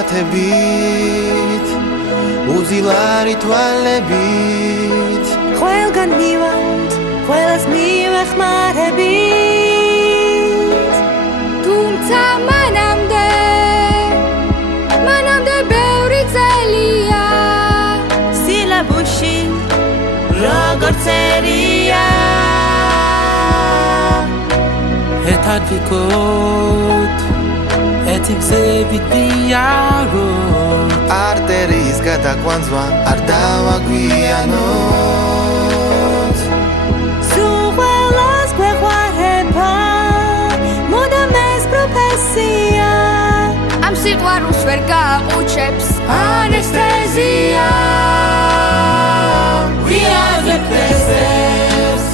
მათებით უძილარი თვალებით ყველგან მივავნთ ყველას მივეხმარებით თუმცა მანამდე ბევრი წელია სილაბუში როგორც წერია ეთადვიკოთ ეთიგზებით ვიაროთ არტერიის გადაკვანძვა არ დავაგვიანოთ სულ ყველას გვეყვარება მოდამ ეს პროფესია ამ სიყვარულს ვერ გააყუჩებს ანესთეზია We are the testers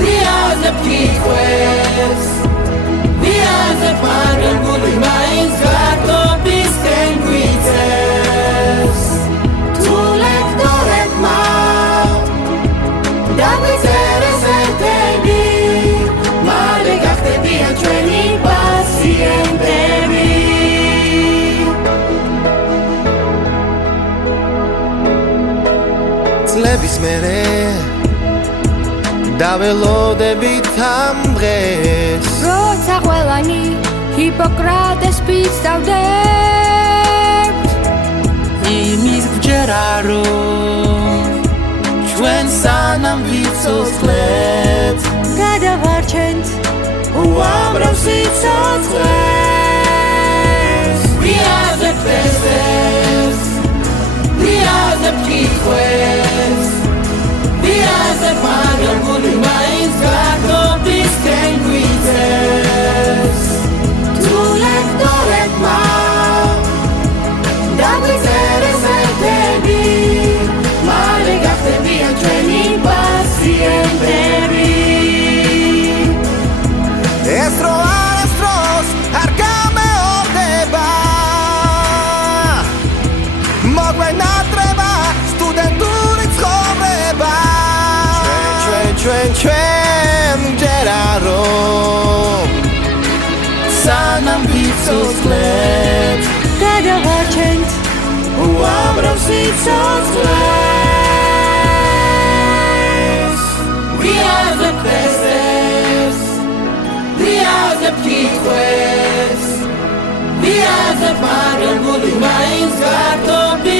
We are the pequers We are the panganguli minds Gatopis tenguites Tu lectoret ma Davizeres entebi Male gachtebi a treni pacientebi წლების მერე დაველოდებით ამ დღეს როცა ყველანი ჰიპოკრატეს ვისწავდებთ იმის გჯერა რომ ჩვენ სანამ ვიცოცხლეთ გადავარჩენთ უამრავ სიცოცხლეს We are the testers We are the pequers We are the panganguli minds Gatopis tenguites Tu lectoret ma Davizeres entebi Male gachtebi a treni pacientebi ეს რო არასდროს არ გამეორდება მოგვენატრება სტუდენტური ცხოვრება ჩვენ ჯერა რომ სანამ ვიცოცხლეთ გადავარჩენთ უამრავ სიცოცხლეს We are the testers We are the pequers We are the panganguli minds Gatopis